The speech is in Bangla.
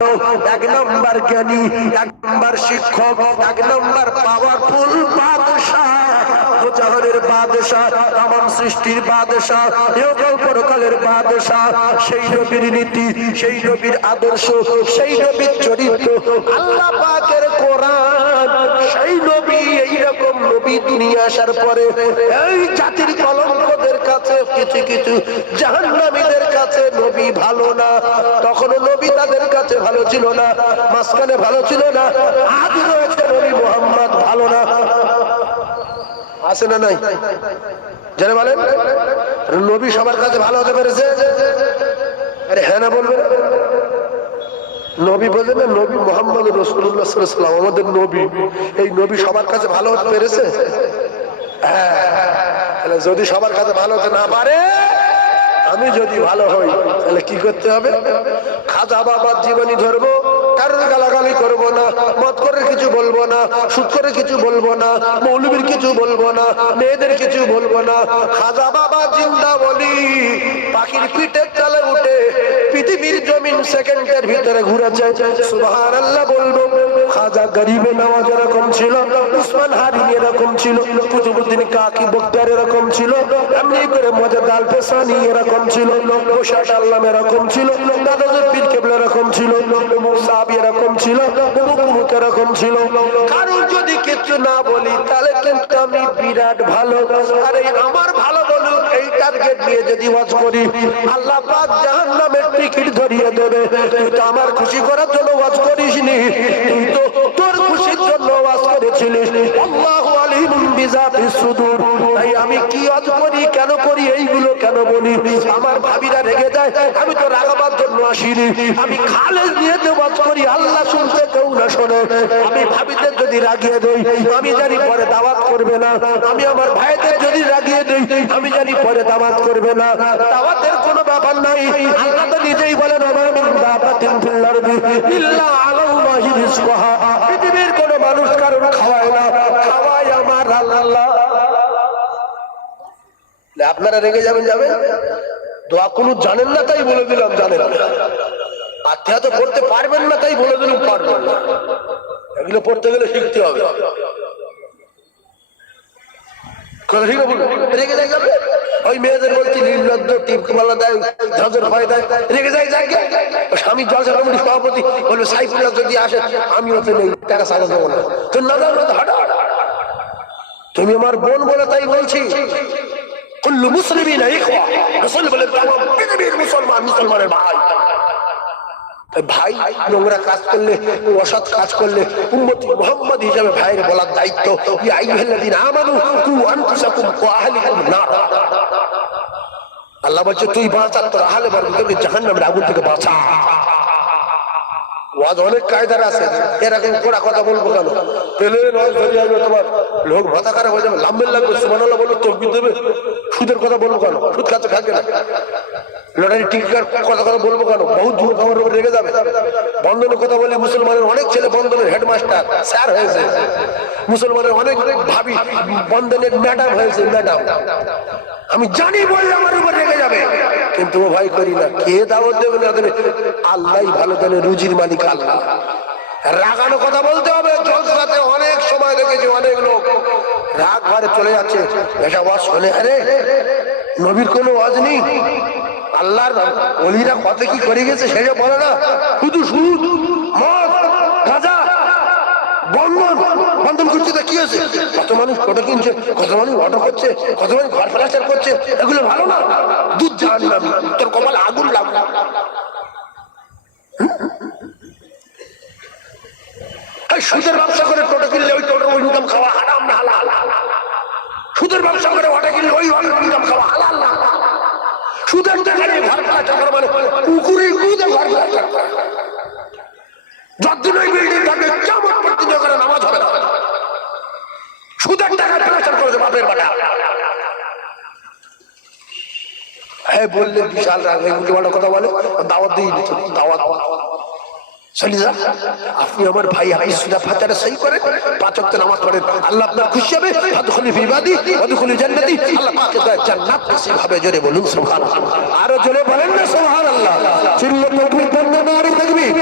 এক নম্বর জ্ঞানী, এক নম্বর শিক্ষক, এক নম্বর পাওয়ারফুল বাদশাহ, জাহানের বাদশাহ, তামাম সৃষ্টির বাদশাহ, ইহকাল পরকালের বাদশাহ। সেই নবীর নীতি, সেই নবীর আদর্শ, সেই নবীর চরিত্র, আল্লাহ পাকের কোরআন, সেই নবী, এইরকম নবী দুনিয়া আসার পরে এই জাতির কলঙ্কদের কাছে, কিছু কিছু জাহান্নামীদের কাছে নবী ভালো না। তখন নবী তাদের কাছে ভালো ছিল না, মাঝখানে ভালো ছিল না, আজ রয়েছে নবী মুহাম্মদ ভালো না। আছে না নাই? জানে বলেন নবী সবার কাছে ভালো হতে পেরেছে? আরে হ্যাঁ না বলবে? নবী বলে না, নবী মুহাম্মদ রাসূলুল্লাহ সাল্লাল্লাহু আলাইহি ওয়াসাল্লাম আমাদের নবী, এই নবী সবার কাছে ভালো হতে পেরেছে? হ্যাঁ। যদি সবার কাছে ভালো হতে না পারে, আমি যদি ভালো হই তাহলে কি করতে হবে? খাজা বাবার জীবনী ধরবো, কারোর গালাগালি করবো না, মত করে কিছু বলবো না, সুদ করে কিছু বলবো না, মৌলবীর কিছু বলবো না, মেয়েদের কিছু বলবো না। খাজা বাবা জিন্দা বলি, পাখির পিঠের চালে উঠে পৃথিবীর জমিন সেকেন্ডের ভিতরে ঘুরেছে, সুবহানাল্লাহ বলবো। খাজা গরিবে নওয়াজ এরকম ছিল, উসমান হারিমি এরকম ছিল, কুতুবউদ্দিন কাকি বক্তার এরকম ছিল, এমনি করে মজাদ আল পেশানি এরকম ছিল, মুশাদ আল্লাম এরকম ছিল, দাদাজুল পীর কেবলা এরকম ছিল, মুসাবি এরকম ছিল, মুকুমুক এরকম ছিল। কারণ যদি কিছু না বলি তাহলে কিন্তু আমি বিরাট ভালো। আরে আমার ভালো বলুক এই টার্গেট নিয়ে যদি ওয়াজ করি, আল্লাহ পাক জাহান্নামের টিকিট ধরিয়ে দেবে। তুই তো আমার খুশি করার জন্য ওয়াজ করিসনি, তুই তো তোর খুশির জন্য ওয়াজ করেছিলিস। আল্লাহু আলিমুম বিযাতিস সুদূর। তাই আমি কি ওয়াজ করি, কেন করি, এইগুলো কেন বলি? আমার ভাবিরা রেগে যায়, আমি তো রাগাবার জন্য আসিনি, আমি খালেস নিয়ে ওয়াজ করি, আল্লাহ শুনতে কেউ না শোনে। আমি ভাবিদের যদি রাগিয়ে দেই, আমি জানি পরে দাওয়াত করবে না। আমি আমার ভাইদের যদি রাগিয়ে দেই, আমি জানি পরে দাওয়াত করবে না। দাওয়াতের কোনো ব্যাপার নাই। আল্লাহ তো নিজেই বলেন, আমার মিন দাবাতিন ফিল আরদি ইল্লা আলাল্লাহি রিজকুহা। পৃথিবীর কোনো মানুষ কারণ খাওয়ায় না, খাওয়ায় আমার আল্লাহ। আপনারা রেগে যাবেন? দোয়া কোনো জানেন না তাই বলে দিলাম জানেন না। ফাতিহা তো পড়তে পারবেন না তাই বলে দিলাম পারবেন না। এগুলো পড়তে গেলে শিখতে হবে। রেগে যাবে ওই মেয়েদের বলছি নির্লজ্জ টিপমালা দেয়, ঝাঁঝের ভয় দেয়, রেগে যায়। স্বামী জলসা কমিটির সভাপতি বলবে সাইফুল্লাহ যদি আসে আমি ওতে নেই, টাকা সাজা দেবো না। তো না হাঁটা, তুমি আমার বোন বলে তাই বলছি। কুল্লু মুসলিমিন ইখওয়া, রাসূল বলেন তামাম পৃথিবীর মুসলমান মুসলমানের ভাই। ভাই নোংরা কাজ করলে, অসৎ কাজ করলে উম্মতি মুহাম্মদ হিসেবে ভাইয়ের বলার দায়িত্ব। ইয়া আইয়ুহাল্লাযীনা আমানু কু আনফুসাকুম ওয়া আহলিকুম নার। আল্লাহ বলছে তুই বাঁচা, তোর আহলে বাড়িকে জাহান্নামের আগুন থেকে বাঁচা। ওয়াজ অনেক কায়দার আছে, এরকম কোড়া কথা বলবো কেন? পেলে নয় ধরে যাবে, তোমার লোক মাথা খারাপ হয়ে যাবে, লাম্বেল লাগবে, সুবহানাল্লাহ বলবো তকবীর দেবে। সুদের কথা বলবো কেন? সুদ খাচ্ছে খাবে না। লটারি টিকিটের কথা বলবো কেন? বহুত যুব খবর রেগে যাবে। বন্ধনের কথা বলি, মুসলমানের অনেক ছেলে বন্ধনের হেডমাস্টার স্যার হয়েছে, মুসলমানের অনেক ভাবি বন্ধনের ম্যাডাম হয়েছে, ম্যাডাম। আমি জানি বললে আমার উপর রেগে যাবে, কিন্তু ও ভাই করি না। কে দাওয়াত দেবে না দেবে? আল্লাহই ভালো জানে, রুজির মালিক আল্লাহ। রাগানো কথা বলতে হবে। জলসাতে অনেক সময় দেখেছি অনেক লোক রাগ ঘরে চলে যাচ্ছে, এটা ওয়াজ শোনে। আরে নবীর কোনো ওয়াজ নেই, আল্লাহর ওলিরা কত কি করে গেছে সেটা বলে না। শুধু সুদ, মদ, গাঁজা, বন্ধন করছে। তা কি আছে? কত মানুষ টোটো কিনছে, কত মানুষ অটো করছে, কত মানুষ ঘর প্লাস্টার করছে। এগুলো ভালো না? দুধ জাহান্নাম, তোর কপালে আগুন লাগবে। সুদের ব্যবসা করে টোটো কিনলে ওই টোটোর ইনকাম খাওয়া হারাম না হালাল? সুদের ব্যবসা করে অটো কিনলে ওই ইনকাম খাওয়া হালাল না? সুদের টাকা নিয়ে ঘর প্লাস্টার করা মানে পুকুরে গুদে ঘর প্লাস্টার করা। যতদিন ওই বিল্ডিং থাকবে কিয়ামত পর্যন্ত করে নামাজ হবে না। সুদের টাকা প্লাস্টার করেছে বাপের বাটা। হ্যাঁ বললে বিশাল রাগ, উল্টো পাল্টা কথা বলে, দাওয়াত দিয়ে দিত। দাওয়াত চলে যা। আপনি আমার ভাই, আপনি সুদা ফাতারে সহি করেন, 5 ওয়াক্ত নামাজ পড়েন, আল্লাহ আপনার খুশি হবে। ফাদখুলু ফি ইবাদি ওয়াদখুলু জান্নাতি। আল্লাহ পাকের দয়া জান্নাত নসিব হবে। জোরে বলুন সুবহানাল্লাহ। আরো জোরে বলেন না সুবহানাল্লাহ। চিল্লা তাকবীর, বন্ধ নারী তাকবীর।